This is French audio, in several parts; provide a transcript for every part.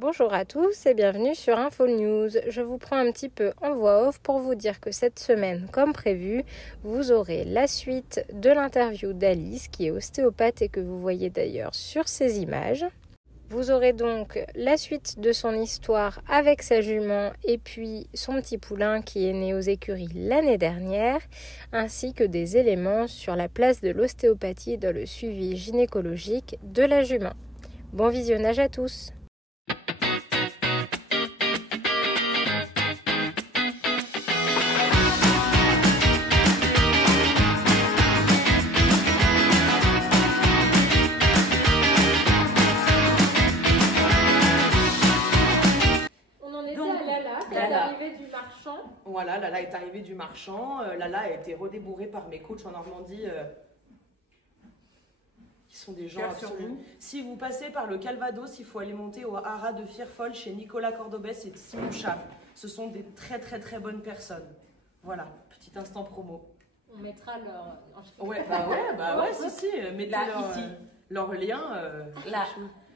Bonjour à tous et bienvenue sur Info News. Je vous prends un petit peu en voix off pour vous dire que cette semaine, comme prévu, vous aurez la suite de l'interview d'Alice qui est ostéopathe et que vous voyez d'ailleurs sur ces images. Vous aurez donc la suite de son histoire avec sa jument et puis son petit poulain qui est né aux écuries l'année dernière, ainsi que des éléments sur la place de l'ostéopathie dans le suivi gynécologique de la jument. Bon visionnage à tous! Voilà, Lala est arrivée du marchand. Lala a été redébourrée par mes coachs en Normandie, qui sont des gens absolument. Si vous passez par le Calvados, il faut aller monter au haras de Firfol chez Nicolas Cordobès et Simon Chave. Ce sont des très bonnes personnes. Voilà, petit instant promo. On mettra leur... Ouais, si, mettez leur lien.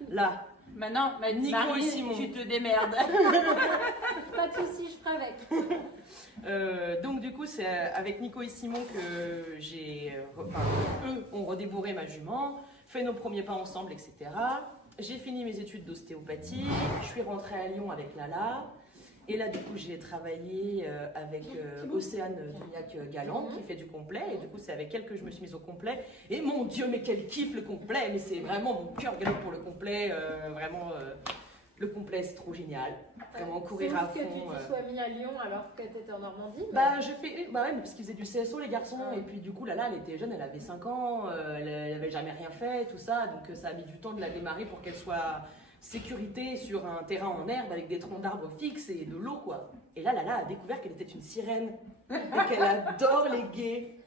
Là. Maintenant, Nico Marie, et Simon. Tu te démerdes. Pas de soucis, je ferai avec. Donc du coup, c'est avec Nico et Simon que eux ont redébourré ma jument, fait nos premiers pas ensemble, etc. J'ai fini mes études d'ostéopathie, je suis rentrée à Lyon avec Lala. Et là, du coup, j'ai travaillé avec Océane Dugnac-Galland, qui fait du complet. Et du coup, c'est avec elle que je me suis mise au complet. Et mon Dieu, mais quel kiff le complet! Mais c'est vraiment mon cœur galope pour le complet. Le complet, c'est trop génial. Vraiment courir à fond. C'est que tu te sois mis à Lyon alors que tu étais en Normandie? Ouais, parce qu'ils faisaient du CSO, les garçons. Et puis, du coup, Lala, elle était jeune, elle avait 5 ans. Elle n'avait jamais rien fait, tout ça. Donc, ça a mis du temps de la démarrer pour qu'elle soit... sécurité sur un terrain en herbe avec des troncs d'arbres fixes et de l'eau, quoi. Et là, Lala a découvert qu'elle était une sirène et qu'elle adore les gays.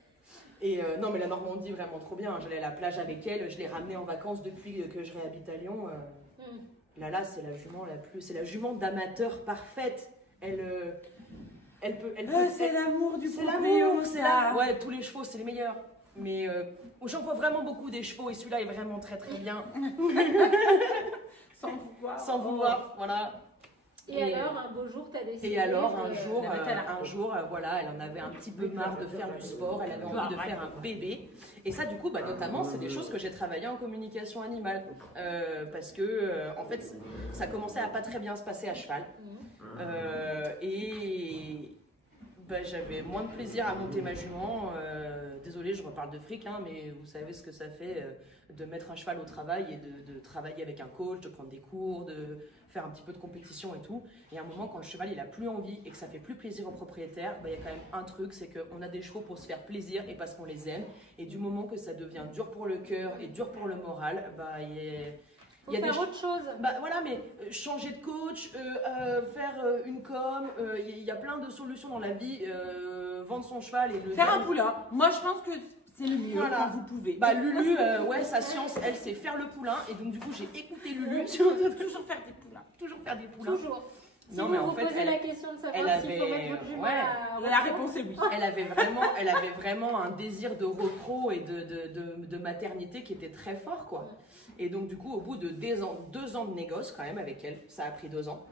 Et non, mais la Normandie, vraiment trop bien. J'allais à la plage avec elle, je l'ai ramenée en vacances depuis que je réhabite à Lyon. Lala, c'est la jument c'est la jument d'amateur parfaite. Elle peut. C'est l'amour du proprio, c'est là. Ouais, tous les chevaux, c'est les meilleurs. Mais j'en vois vraiment beaucoup des chevaux et celui-là est vraiment très bien. Sans vouloir, voilà. Et alors, un beau jour, tu as décidé... Et alors, un jour, voilà, elle en avait un petit peu marre de faire du sport, elle avait envie de faire un bébé. Et ça, du coup, notamment, c'est des choses que j'ai travaillé en communication animale. Parce que, en fait, ça commençait à pas très bien se passer à cheval. J'avais moins de plaisir à monter ma jument. Désolée, je reparle de fric, mais vous savez ce que ça fait de mettre un cheval au travail et de travailler avec un coach, de prendre des cours, de faire un petit peu de compétition et tout. Et à un moment, quand le cheval il a plus envie et que ça fait plus plaisir au propriétaire, il y a quand même un truc, c'est qu'on a des chevaux pour se faire plaisir et parce qu'on les aime. Et du moment que ça devient dur pour le cœur et dur pour le moral, il y a faire autre chose. Voilà, mais changer de coach, faire une com, il y a plein de solutions dans la vie. Vendre son cheval et le... Faire un poulain. Moi, je pense que c'est le mieux quand vous pouvez. Lulu, sa science, elle, c'est faire le poulain. Et donc, du coup, j'ai écouté Lulu. Toujours faire des poulains. Toujours. Si non, vous mais vous en fait, posez la question de savoir s'il faut mettre votre jument la réponse est oui. Elle avait vraiment un désir de repro et de maternité qui était très fort, quoi. Et donc, du coup, au bout de 2 ans de négoce, quand même, avec elle, ça a pris 2 ans,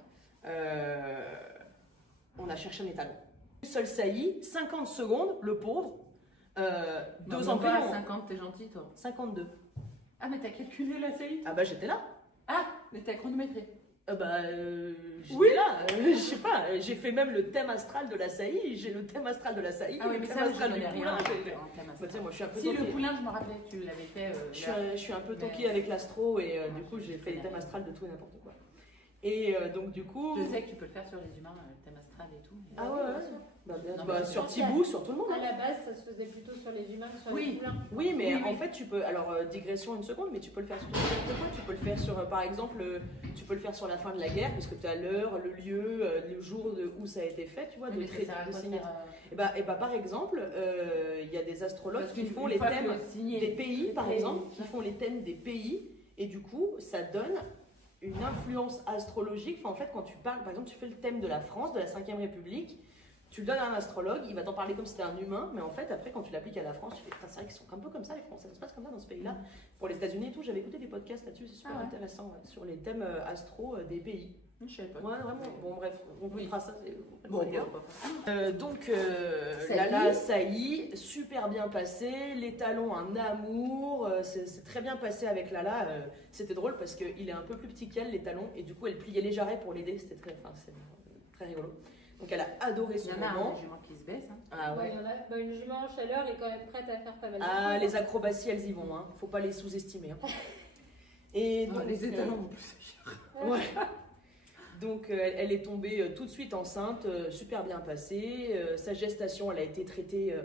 on a cherché un étalon. Une seule saillie, 50 secondes, le pauvre. 2 ans plus long. 50, t'es gentil, toi. 52. Ah, mais t'as calculé la saillie? J'étais là. Ah, mais t'as chronométré. J'étais là, je sais pas, j'ai fait même le thème astral de la saillie, j'ai le thème astral de la saillie, le thème astral du poulain. Moi, je suis un peu le poulain, je me rappelais, tu l'avais fait. Je suis un peu toquée avec l'astro et du coup j'ai fait le thème astral de tout et n'importe quoi. Et donc du coup... Je sais que tu peux le faire sur les humains, le thème astral et tout. Ah ouais, sur Thibaut, sur tout le monde. À la base, ça se faisait plutôt sur les humains que sur les poulains. Oui, mais en fait, tu peux... Alors, digression une seconde, mais tu peux le faire sur n'importe quoi. Tu peux le faire sur, par exemple, tu peux le faire sur la fin de la guerre, parce que tu as l'heure, le lieu, le jour où ça a été fait, tu vois, de signer. Et par exemple, il y a des astrologues qui font les thèmes des pays, par exemple, qui font les thèmes des pays, et du coup, ça donne une influence astrologique. En fait, quand tu parles, par exemple, tu fais le thème de la France, de la 5e République, Tu le donnes à un astrologue, il va t'en parler comme si c'était un humain, mais en fait, après, quand tu l'appliques à la France, tu fais, c'est vrai qu'ils sont un peu comme ça, les Français, ça se passe comme ça dans ce pays-là. Pour les États-Unis et tout, j'avais écouté des podcasts là-dessus, c'est super intéressant, sur les thèmes astro des pays. Je sais pas. Ouais, vraiment. Bon, bref, on fera ça. Bon, donc, Lala Saï, super bien passé. Les talons, un amour. C'est très bien passé avec Lala. C'était drôle parce qu'il est un peu plus petit qu'elle, les talons, et du coup, elle pliait les jarrets pour l'aider. C'était très rigolo. Donc, elle a adoré ce moment. Il y en a des juments qui se baissent. Hein. Ah ouais. Il y en a, une jument en chaleur est quand même prête à faire pas mal de Ah, choses. les acrobaties, elles y vont. Hein. Faut pas les sous-estimer. Hein. Et donc, les étalons vont plus cher. Ouais. Donc elle est tombée tout de suite enceinte, super bien passée. Sa gestation, elle a été traitée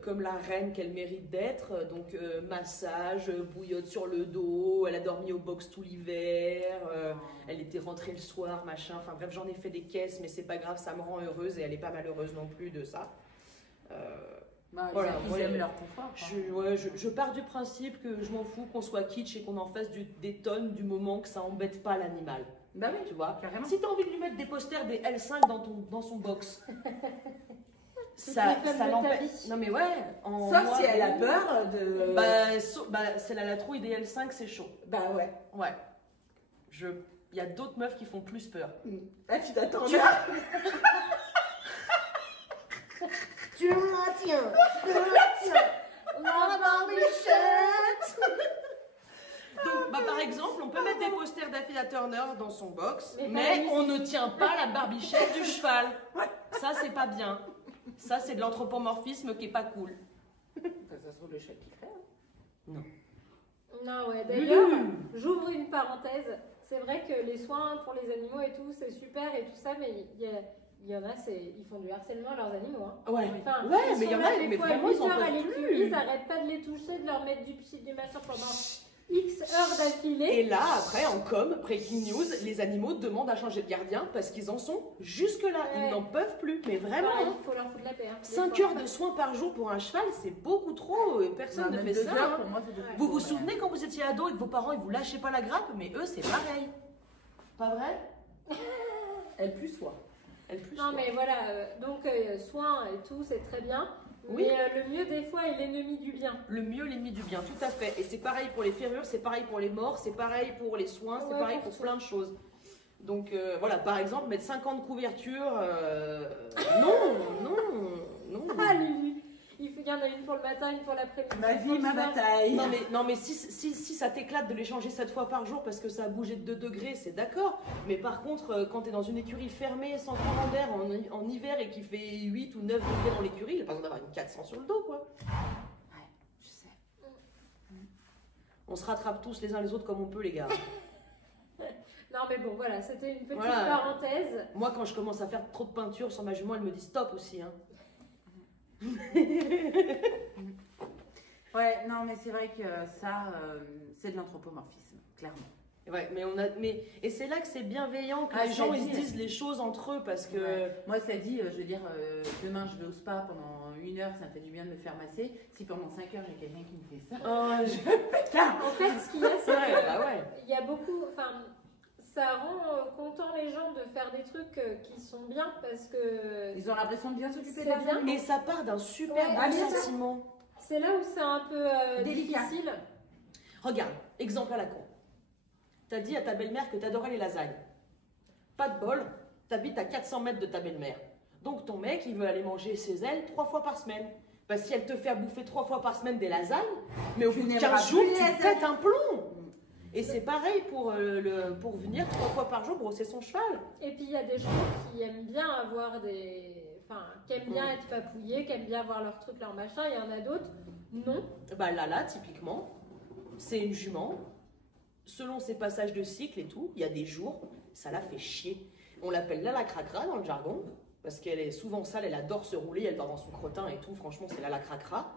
comme la reine qu'elle mérite d'être. Donc massage, bouillotte sur le dos, elle a dormi au box tout l'hiver, elle était rentrée le soir, machin. Enfin bref, j'en ai fait des caisses, mais c'est pas grave, ça me rend heureuse et elle est pas malheureuse non plus de ça. Voilà, ils aiment leur confort. Je pars du principe que je m'en fous qu'on soit kitsch et qu'on en fasse des tonnes du moment que ça embête pas l'animal. Bah oui, tu vois. Carrément. Si tu as envie de lui mettre des posters des L5 dans son box, ça l'empêche. Non mais ouais. Sauf si elle a peur de. Si elle a la trouille des L5, c'est chaud. Bah ouais. Ouais. Il y a d'autres meufs qui font plus peur. Là, tu t'attends. Tu la tiens. La barbichette. Donc, par exemple, on peut mettre des posters d'Affida Turner dans son box, mais on ne tient pas la barbichette du cheval. Ça, c'est pas bien. Ça, c'est de l'anthropomorphisme qui est pas cool. Ça se trouve le chat qui fait. Non. Non, ouais. D'ailleurs, j'ouvre une parenthèse. C'est vrai que les soins pour les animaux et tout, c'est super et tout ça, mais il y en a, ils font du harcèlement à leurs animaux. Hein. Ouais, enfin, mais il y en a, mais vraiment, ils en peuvent plus. Ils n'arrêtent pas de les toucher, de leur mettre du machin pendant X heures d'affilée. Et là, après, en breaking news, les animaux demandent à changer de gardien parce qu'ils en sont jusque-là. Ouais. Ils n'en peuvent plus, mais vraiment. Il faut leur foutre la paix. 5 heures de soins par jour pour un cheval, c'est beaucoup trop. Personne ne fait ça. Hein. Pour moi, vous vous souvenez quand vous étiez ado et que vos parents ils vous lâchaient pas la grappe, mais eux, c'est pareil. Pas vrai? Elle plus soit. Non, mais voilà, donc soins et tout, c'est très bien. Oui. Mais le mieux, des fois, est l'ennemi du bien. Le mieux, l'ennemi du bien, tout à fait. Et c'est pareil pour les ferrures, c'est pareil pour les morts, c'est pareil pour les soins, c'est pareil pour plein de choses. Donc voilà, par exemple, mettre 50 couvertures, non. Ah, Lulu, il y en a une pour le matin, une pour l'après-midi. Ma vie, ma bataille. Non mais si ça t'éclate de les changer 7 fois par jour parce que ça a bougé de 2 degrés, c'est d'accord. Mais par contre, quand t'es dans une écurie fermée, sans courant d'air, en hiver et qu'il fait 8 ou 9 degrés dans l'écurie, il a pas besoin d'avoir une 400 sur le dos, quoi. Ouais, je sais. On se rattrape tous les uns les autres comme on peut, les gars. Non mais bon, voilà, c'était une petite parenthèse. Moi, quand je commence à faire trop de peinture sur ma jument, elle me dit stop aussi, hein. Ouais, non, mais c'est vrai que ça, c'est de l'anthropomorphisme, clairement. Ouais, et c'est là que c'est bienveillant que les gens ils se disent les choses entre eux parce que. Ouais. Moi, ça dit, je veux dire, demain je vais au spa pendant 1 heure, ça me fait du bien de me faire masser. Si pendant 5 heures j'ai quelqu'un qui me fait ça, En fait, ce qu'il y a, c'est ouais. il y a beaucoup. Enfin, ça rend content les gens de faire des trucs qui sont bien parce que. Ils ont l'impression de bien s'occuper de c'est bien. Et ça part d'un super bon sentiment. C'est là où c'est un peu délicat. difficile. Regarde, exemple à la con. T'as dit à ta belle-mère que t'adorais les lasagnes. Pas de bol, t'habites à 400 mètres de ta belle-mère. Donc ton mec, il veut aller manger ses ailes 3 fois par semaine. Parce que si elle te fait bouffer 3 fois par semaine des lasagnes, mais au bout de 15 jours, tu pètes un plomb. Et c'est pareil pour venir 3 fois par jour brosser son cheval. Et puis il y a des gens qui aiment bien avoir qui aiment bien être papouillés, qui aiment bien avoir leur truc, leur machin. Il y en a d'autres, non. Bah Lala, typiquement, c'est une jument. Selon ses passages de cycle et tout, il y a des jours, ça la fait chier. On l'appelle Lala Cracra dans le jargon, parce qu'elle est souvent sale, elle adore se rouler, elle dort dans son crottin et tout, franchement c'est Lala Cracra.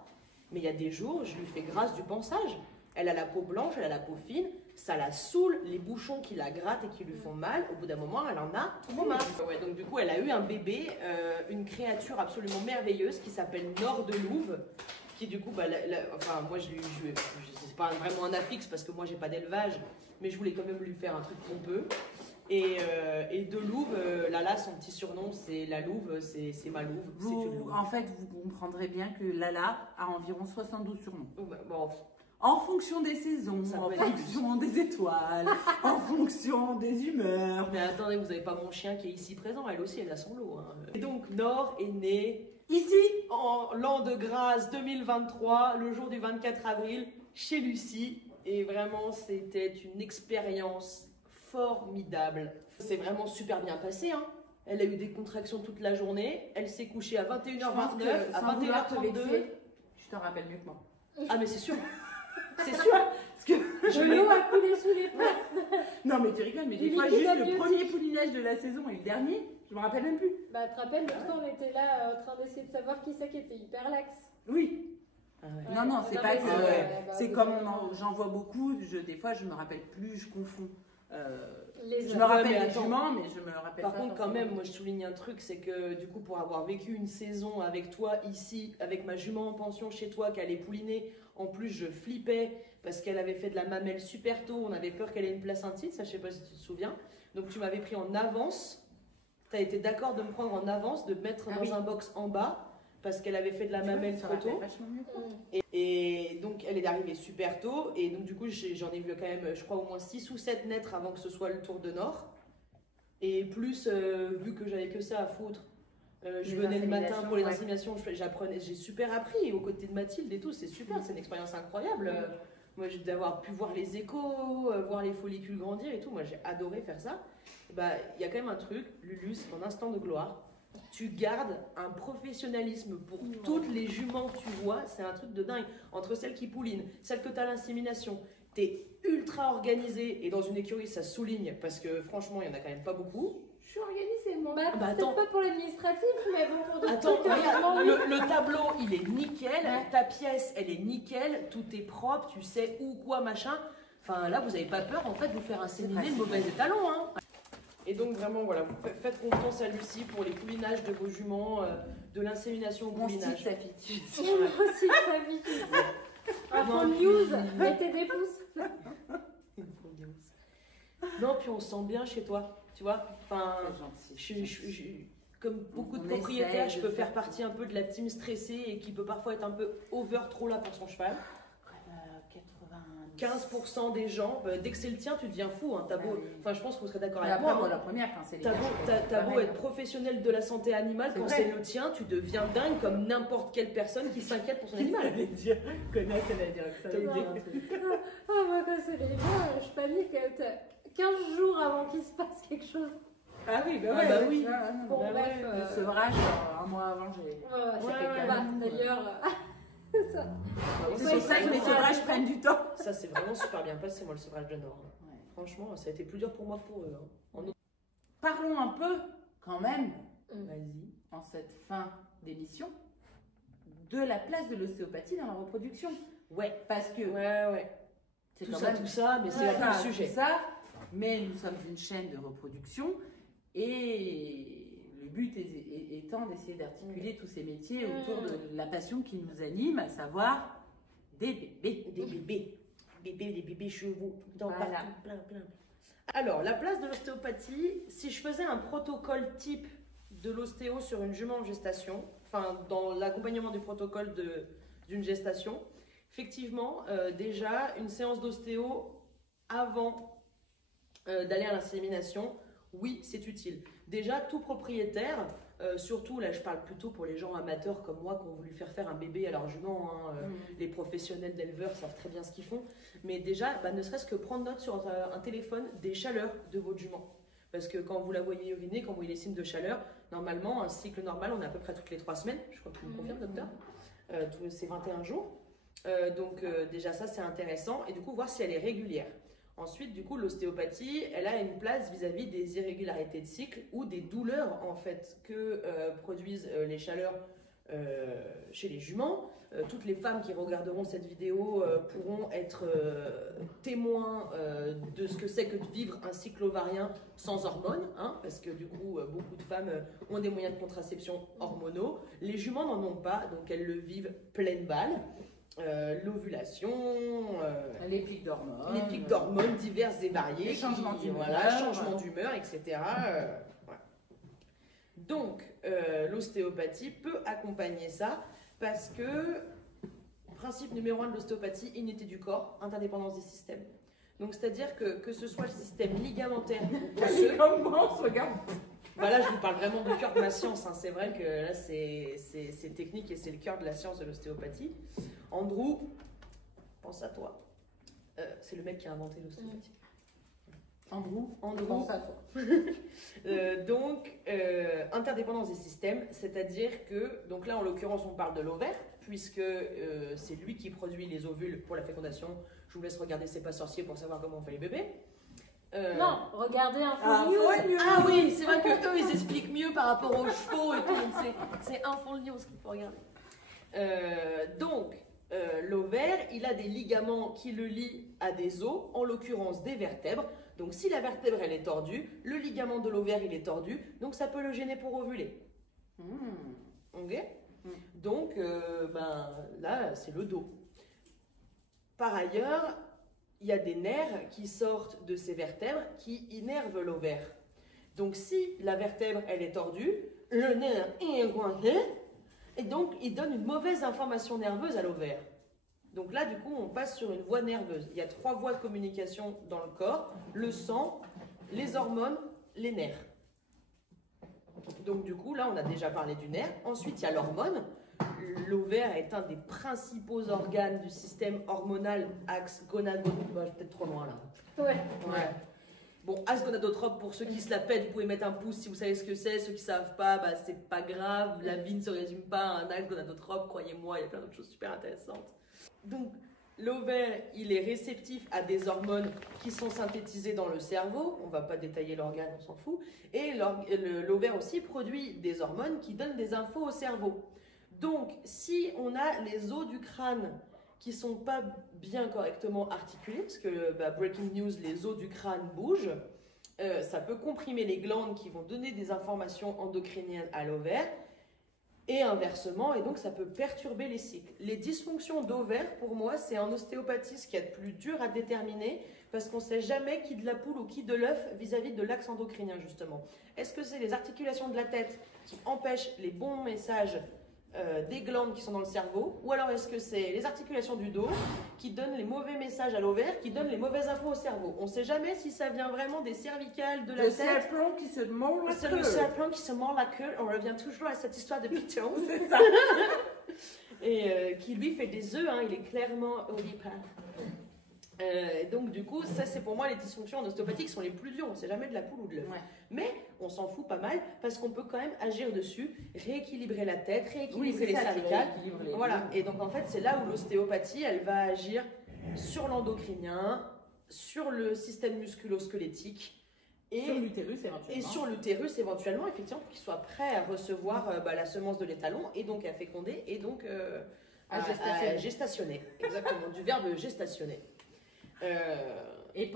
Mais il y a des jours, je lui fais grâce du pansage. Elle a la peau blanche, elle a la peau fine, ça la saoule, les bouchons qui la grattent et qui lui font mal, au bout d'un moment, elle en a trop marre. Ouais, donc du coup, elle a eu un bébé, une créature absolument merveilleuse qui s'appelle Nord de Louve, qui du coup, enfin moi c'est pas vraiment un affixe parce que moi j'ai pas d'élevage, mais je voulais quand même lui faire un truc pompeux. Et de Louve, Lala, son petit surnom, c'est la Louve, c'est ma Louve. C'est une louve. En fait, vous comprendrez bien que Lala a environ 72 surnoms. Bon, En fonction des saisons, Ça en peut être fonction des étoiles, en fonction des humeurs. mais attendez, vous n'avez pas mon chien qui est ici présent, elle aussi, elle a son lot. Hein. Et donc, Nord est née Ici, en l'an de grâce 2023, le jour du 24 avril, chez Lucie. Et vraiment, c'était une expérience formidable. C'est vraiment super bien passé. Hein. Elle a eu des contractions toute la journée. Elle s'est couchée à 21h29, à 21h32. Je te rappelle mieux que moi. Ah, mais c'est sûr. C'est sûr. Parce que L'eau a coulé sous les ponts. Non, mais tu rigoles, mais Du des fois, liquide juste le amniotique. premier poulinage de la saison et le dernier, je me rappelle même plus. Bah, tu te rappelles, l'autre fois, on était là en train d'essayer de savoir qui c'est qui était hyper lax. Oui. Ah ouais. Non, c'est pas mais que. C'est bah, comme j'en vois beaucoup, des fois, je me rappelle plus, je confonds. Les Je hommes. me rappelle mais les attends. juments, mais je me rappelle Par pas. contre, quand forcément. même, moi je souligne un truc, c'est que du coup, pour avoir vécu une saison avec toi ici, avec ma jument en pension chez toi, qui allait pouliner, en plus je flippais parce qu'elle avait fait de la mamelle super tôt, on avait peur qu'elle ait une placentite, ça je sais pas si tu te souviens. Donc tu m'avais pris en avance, tu as été d'accord de me prendre en avance, de me mettre Ah dans oui. un box en bas parce qu'elle avait fait de la Tu vois, mamelle ça trop rappelle tôt. vachement mieux. Et donc, elle est arrivée super tôt. Et donc, du coup, j'en ai vu quand même, je crois, au moins 6 ou 7 naître avant que ce soit le tour de Nord. Et plus, vu que j'avais que ça à foutre, je Les venais le matin inséminations, pour les ouais. inséminations, j'apprenais, j'ai super appris aux côtés de Mathilde et tout. C'est super, c'est une expérience incroyable. Moi, d'avoir pu voir les échos, voir les follicules grandir et tout. Moi, j'ai adoré faire ça. Et bah, il y a quand même un truc, Lulu, c'est ton instant de gloire. Tu gardes un professionnalisme pour toutes les juments que tu vois, c'est un truc de dingue. Entre celles qui poulinent, celles que tu as à l'insémination, tu es ultra organisé et dans une écurie ça se souligne parce que franchement il y en a quand même pas beaucoup. Je suis organisée, moi. Bah, Bah, peut-être attends. pas pour l'administratif, mais bon, pour d'autres Attends, trucs, vraiment, regarde, oui. le tableau il est nickel, Ouais. ta pièce elle est nickel, tout est propre, tu sais où, quoi, machin. Enfin là vous n'avez pas peur en fait de vous faire inséminer le mauvais étalon. Hein. Et donc vraiment voilà, vous faites confiance à Lucie pour les poulinages de vos juments, de l'insémination au Mon style poulinage. s'affiche. Moi aussi, sa vie, tu sais. Info Non, news, puis- mettez des pouces. Non, puis on se sent bien chez toi, tu vois. Enfin, C'est gentil. comme beaucoup de On propriétaires, essaye je peux de faire faire partie un peu de la team stressée et qui peut parfois être un peu over trop là pour son cheval. 15% des gens, dès que c'est le tien, tu deviens fou. Hein. T'as beau, Ah oui. enfin, je pense que vous serez d'accord Mais avec après, moi. moi, Hein. la première, quand c'est les T'as beau, gars, t'as beau pareil. être professionnel de la santé animale, C'est quand vrai. c'est le tien, tu deviens dingue comme n'importe quelle personne qui s'inquiète pour son animal. J'allais dire, connasse, elle allait dire que ça. T'as allait oublié. dire. Ah, moi, quand c'est les gens, je panique. T'as 15 jours avant qu'il se passe quelque chose. Ah oui, bah Ah ouais, bah ouais, oui. tu vois, ouais, non, Bon, bah bref. ouais. Le sevrage, un mois avant, j'ai. Ouais, Bah, d'ailleurs, ça. C'est Ouais, pour ça que les ouais. sevrages prennent du temps. Ça, c'est vraiment super bien passé, moi, le sevrage de Nord. Ouais. Franchement, ça a été plus dur pour moi que pour eux. Hein. Parlons un peu, quand même, Vas-y. en cette fin d'émission, de la place de l'ostéopathie dans la reproduction. Ouais. Parce que Ouais. c'est Tout quand ça, même tout ça, mais c'est tout un peu ça, le sujet. tout ça, mais nous sommes une chaîne de reproduction et le but étant d'essayer d'articuler tous ces métiers autour de la passion qui nous anime, à savoir des bébés. Des bébés chevaux, dans Voilà. partout, plein. Alors, la place de l'ostéopathie, si je faisais un protocole type de l'ostéo sur une jument en gestation, enfin, dans l'accompagnement du protocole d'une gestation, effectivement, déjà, une séance d'ostéo avant d'aller à l'insémination, oui, c'est utile. Déjà, tout propriétaire, surtout là, je parle plutôt pour les gens amateurs comme moi qui ont voulu faire un bébé à leur jument. Hein, les professionnels d'éleveurs savent très bien ce qu'ils font. Mais déjà, ne serait-ce que prendre note sur un téléphone des chaleurs de votre jument. Parce que quand vous la voyez uriner, quand vous voyez les signes de chaleur, normalement, un cycle normal, on est à peu près toutes les 3 semaines. Je crois que vous me confirmez, docteur. C'est 21 jours. Donc déjà, ça, c'est intéressant. Et du coup, voir si elle est régulière. Ensuite, du coup, l'ostéopathie, elle a une place vis-à-vis des irrégularités de cycle ou des douleurs, en fait, que produisent les chaleurs chez les juments. Toutes les femmes qui regarderont cette vidéo pourront être témoins de ce que c'est que de vivre un cycle ovarien sans hormones, hein, parce que du coup, beaucoup de femmes ont des moyens de contraception hormonaux. Les juments n'en ont pas, donc elles le vivent pleine balle. l'ovulation, les pics d'hormones diverses et variés, les changements d'humeur, changement d'humeur, etc. Voilà. Donc, l'ostéopathie peut accompagner ça parce que, principe numéro 1 de l'ostéopathie, unité du corps, interdépendance des systèmes. Donc, c'est-à-dire que ce soit le système ligamentaire ou osseux. Regarde. Bah là, je vous parle vraiment du cœur de la science. Hein. C'est vrai que là, c'est technique et c'est le cœur de la science de l'ostéopathie. Andrew, pense à toi. C'est le mec qui a inventé l'ostéopathie. Andrew, pense à toi. Donc, interdépendance des systèmes, c'est-à-dire que, donc là, en l'occurrence, on parle de l'ovaire, puisque c'est lui qui produit les ovules pour la fécondation. Je vous laisse regarder C'est pas sorcier pour savoir comment on fait les bébés. Non, regardez un Ah oui, c'est vrai que eux ils expliquent mieux par rapport aux chevaux et tout. C'est Info News qu'il faut regarder. Donc, l'ovaire, il a des ligaments qui le lient à des os, en l'occurrence des vertèbres. Donc, si la vertèbre elle est tordue, le ligament de l'ovaire il est tordu, donc ça peut le gêner pour ovuler. Ok. Donc, là, c'est le dos. Par ailleurs, il y a des nerfs qui sortent de ces vertèbres qui innervent l'ovaire. Donc, si la vertèbre, elle est tordue, le nerf est coincé, et donc, il donne une mauvaise information nerveuse à l'ovaire. Donc là, du coup, on passe sur une voie nerveuse. Il y a 3 voies de communication dans le corps, le sang, les hormones, les nerfs. Donc, du coup, là, on a déjà parlé du nerf. Ensuite, il y a l'hormone. L'ovaire est un des principaux organes du système hormonal, axe gonadotrope. Bah, je suis peut-être trop loin là. Ouais. Bon, axe gonadotrope, pour ceux qui se la pètent, vous pouvez mettre un pouce si vous savez ce que c'est. Ceux qui ne savent pas, bah, c'est pas grave. La vie ne se résume pas à un axe gonadotrope, croyez-moi, il y a plein d'autres choses super intéressantes. Donc, l'ovaire, il est réceptif à des hormones qui sont synthétisées dans le cerveau. On ne va pas détailler l'organe, on s'en fout. Et l'ovaire aussi produit des hormones qui donnent des infos au cerveau. Donc, si on a les os du crâne qui ne sont pas bien correctement articulés, parce que, breaking news, les os du crâne bougent, ça peut comprimer les glandes qui vont donner des informations endocriniennes à l'ovaire, et inversement, et donc ça peut perturber les cycles. Les dysfonctions d'ovaire, pour moi, c'est en ostéopathie ce qu'il y a de plus dur à déterminer, parce qu'on ne sait jamais qui de la poule ou qui de l'œuf vis-à-vis de l'axe endocrinien, justement. Est-ce que c'est les articulations de la tête qui empêchent les bons messages des glandes qui sont dans le cerveau, ou alors est-ce que c'est les articulations du dos qui donnent les mauvais messages à l'ovaire, qui donnent les mauvaises infos au cerveau? On ne sait jamais si ça vient vraiment des cervicales, de la tête. Le serpent qui se mord la queue. C'est le serpent qui se mord la queue. On revient toujours à cette histoire de Python. C'est ça. Et qui lui fait des œufs, hein, il est clairement ovipare. Donc du coup, ça c'est pour moi les dysfonctions en ostéopathie qui sont les plus dures. On ne sait jamais de la poule ou de l'œuf. Ouais. Mais on s'en fout pas mal parce qu'on peut quand même agir dessus, rééquilibrer la tête, rééquilibrer les cervicales. Voilà. Et donc en fait, c'est là où l'ostéopathie, elle va agir sur l'endocrinien, sur le système musculo-squelettique. Et sur l'utérus éventuellement. Et sur l'utérus éventuellement, effectivement, pour qu'il soit prêt à recevoir la semence de l'étalon et donc à féconder et donc à gestationner. Exactement, du verbe gestationner. Et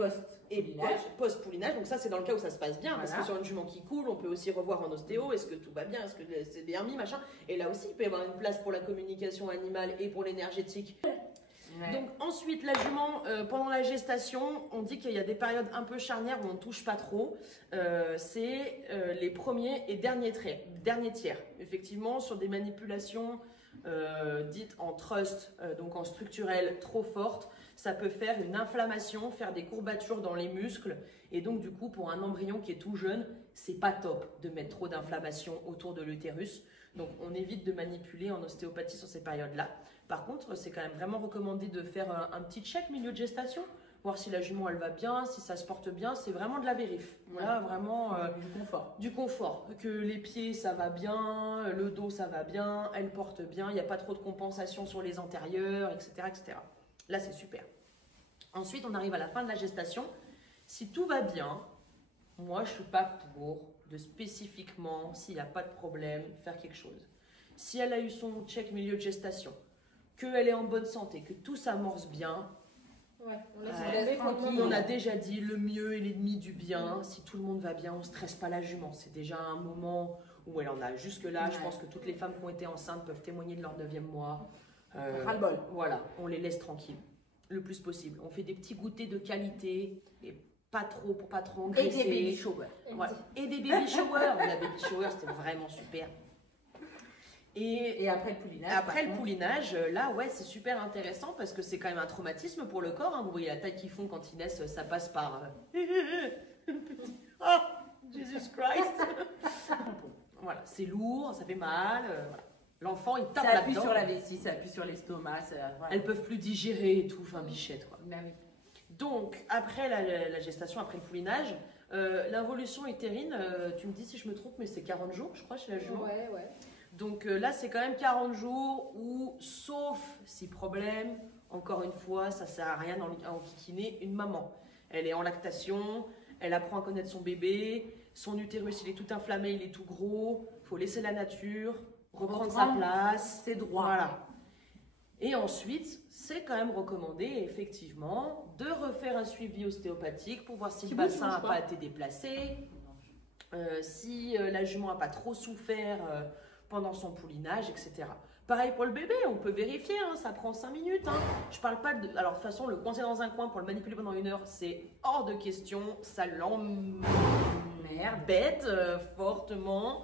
post-poulinage, donc ça c'est dans le cas où ça se passe bien, voilà. Parce que sur une jument qui coule, on peut aussi revoir en ostéo, est-ce que tout va bien, est-ce que c'est bien mis, machin. Et là aussi, il peut y avoir une place pour la communication animale et pour l'énergétique. Ouais. Donc ensuite, la jument, pendant la gestation, on dit qu'il y a des périodes un peu charnières où on ne touche pas trop. C'est les premiers et derniers tiers. Effectivement, sur des manipulations dites en trust, donc en structurel trop fortes, ça peut faire une inflammation, faire des courbatures dans les muscles. Et donc, du coup, pour un embryon qui est tout jeune, c'est pas top de mettre trop d'inflammation autour de l'utérus. Donc, on évite de manipuler en ostéopathie sur ces périodes-là. Par contre, c'est quand même vraiment recommandé de faire un petit check milieu de gestation, voir si la jument, elle va bien, si ça se porte bien. C'est vraiment de la vérif. Voilà, vraiment du confort. Du confort. Que les pieds, ça va bien, le dos, ça va bien, elle porte bien, il n'y a pas trop de compensation sur les antérieurs, etc., etc. Là, c'est super. Ensuite, on arrive à la fin de la gestation. Si tout va bien, moi, je ne suis pas pour de spécifiquement, s'il n'y a pas de problème, faire quelque chose. Si elle a eu son check milieu de gestation, qu'elle est en bonne santé, que tout s'amorce bien, ouais, on a déjà dit le mieux est l'ennemi du bien. Si tout le monde va bien, on ne stresse pas la jument. C'est déjà un moment où elle en a. Jusque-là, je pense que toutes les femmes qui ont été enceintes peuvent témoigner de leur 9e mois. Ras-le-bol. Voilà, on les laisse tranquilles le plus possible. On fait des petits goûters de qualité et pas trop pour pas trop Et engraisser. des baby showers. Voilà. Et des baby showers. La baby shower, c'était vraiment super. Et après le poulinage. Après le poulinage, là, ouais, c'est super intéressant parce que c'est quand même un traumatisme pour le corps. Hein. Vous voyez la taille qu'ils font quand ils naissent, ça passe par. Oh, Jesus Christ! Voilà, c'est lourd, ça fait mal. Voilà. L'enfant, il tape Ça appuie là-dedans. sur la vessie, ça appuie sur l'estomac. Voilà. Elles peuvent plus digérer et tout, enfin bichette quoi. Ben oui. Donc, après la gestation, après le poulinage, l'involution utérine, tu me dis si je me trompe, mais c'est 40 jours, je crois, chez la jument. Ouais, ouais. Donc là, c'est quand même 40 jours où, sauf si problème, encore une fois, ça sert à rien à enquiquiner une maman. Elle est en lactation, elle apprend à connaître son bébé, son utérus, il est tout inflammé, il est tout gros, il faut laisser la nature, reprendre sa place. C'est droit. Voilà. Et ensuite, c'est quand même recommandé, effectivement, de refaire un suivi ostéopathique pour voir si le bassin n'a pas été déplacé, si la jument n'a pas trop souffert pendant son poulinage, etc. Pareil pour le bébé, on peut vérifier, hein, ça prend 5 minutes. Hein. Je parle pas de... Alors de toute façon, le coincer dans un coin pour le manipuler pendant 1 heure, c'est hors de question, ça l'emmerde bête fortement.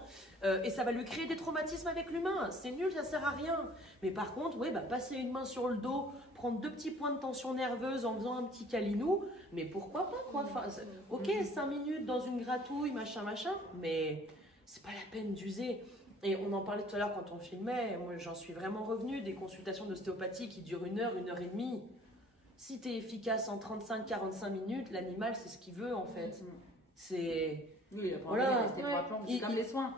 Et ça va lui créer des traumatismes avec l'humain. C'est nul, ça sert à rien. Mais par contre, ouais, passer une main sur le dos, prendre 2 petits points de tension nerveuse en faisant un petit câlinou, mais pourquoi pas quoi. Enfin, ok, 5 minutes dans une gratouille, machin, mais c'est pas la peine d'user. Et on en parlait tout à l'heure quand on filmait, moi j'en suis vraiment revenue, des consultations d'ostéopathie qui durent 1 heure, 1 heure et demie. Si tu es efficace en 35-45 minutes, l'animal c'est ce qu'il veut en fait. C'est... Oui, il a pas Voilà. envie de rester 3 plombs, c'est comme les soins.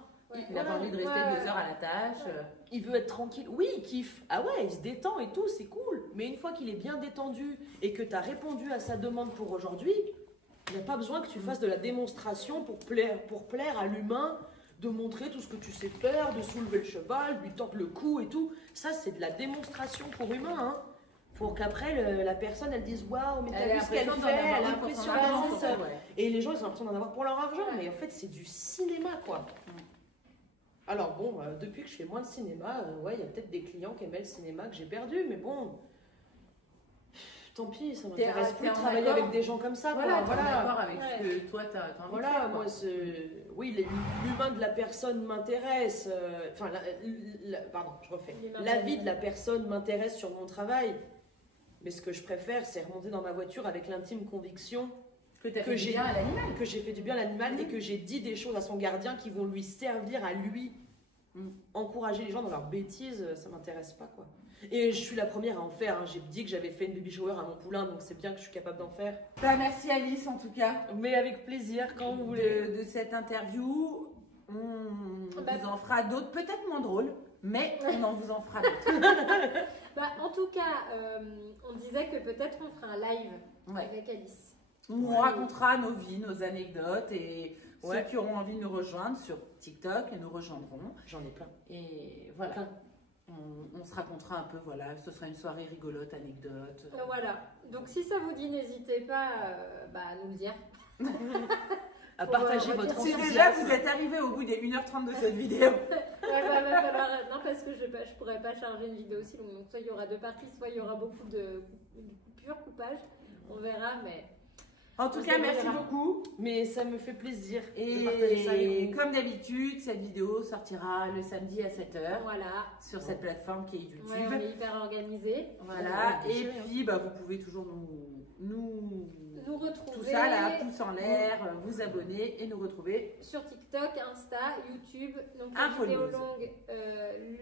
Il n'a pas envie de rester 2 heures à la tâche. Il veut être tranquille. Oui, il kiffe. Ah ouais, il se détend et tout, c'est cool. Mais une fois qu'il est bien détendu et que tu as répondu à sa demande pour aujourd'hui, il n'y a pas besoin que tu fasses de la démonstration pour plaire à l'humain, de montrer tout ce que tu sais faire, de soulever le cheval, lui tordre le cou et tout. Ça, c'est de la démonstration pour humain. Hein. Pour qu'après, la personne, elle dise « Waouh, mais t'as vu ce qu'elle fait, elle est impressionnante. » Et les gens, ils ont l'impression d'en avoir pour leur argent. Mais en fait, c'est du cinéma, quoi. Alors bon, depuis que je fais moins de cinéma, ouais, il y a peut-être des clients qui aimaient le cinéma que j'ai perdu, mais bon, tant pis, ça m'intéresse plus de travailler avec des gens comme ça. Voilà, quoi. d'accord avec ce que toi t'as envie voilà, de faire, moi, oui, l'humain de la personne m'intéresse. Enfin, pardon, je refais. La vie de la personne m'intéresse sur mon travail, mais ce que je préfère, c'est remonter dans ma voiture avec l'intime conviction que j'ai fait du bien à l'animal et que j'ai dit des choses à son gardien qui vont lui servir à lui. Encourager les gens dans leurs bêtises, ça m'intéresse pas quoi. Et je suis la première à en faire. Hein. J'ai dit que j'avais fait une baby shower à mon poulain, donc c'est bien que je suis capable d'en faire. Merci Alice en tout cas. Mais avec plaisir quand vous voulez. De cette interview, on vous en fera d'autres, peut-être moins drôles, mais on vous en fera d'autres. En tout cas, on disait que peut-être on fera un live avec Alice. On racontera nos vies, nos anecdotes et ceux qui auront envie de nous rejoindre sur TikTok nous rejoindront. J'en ai plein. Et voilà, on se racontera un peu, voilà, ce sera une soirée rigolote, anecdote. Voilà, donc si ça vous dit, n'hésitez pas à nous le dire. À partager votre Si enthousiasme. déjà vous êtes arrivé au bout des 1h30 de cette vidéo. Va falloir... Non, parce que je pourrais pas charger une vidéo aussi longue. Donc soit il y aura 2 parties, soit il y aura beaucoup de coupures, coupages. On verra, mais... En tout cas, merci beaucoup. Mais ça me fait plaisir Et de partager ça avec vous. comme d'habitude, cette vidéo sortira le samedi à 7h Voilà. sur cette plateforme qui est YouTube. Ouais, on est hyper organisé. Voilà, et puis vous pouvez toujours nous retrouver. Tout ça là, pouce en l'air, vous abonner et nous retrouver sur TikTok, Insta, YouTube. Donc la Info vidéo News. longue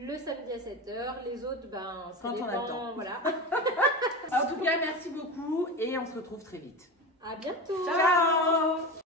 le samedi à 7h. Les autres, ça Quand on a le temps. Voilà. En tout cas, merci beaucoup et on se retrouve très vite. À bientôt. Ciao.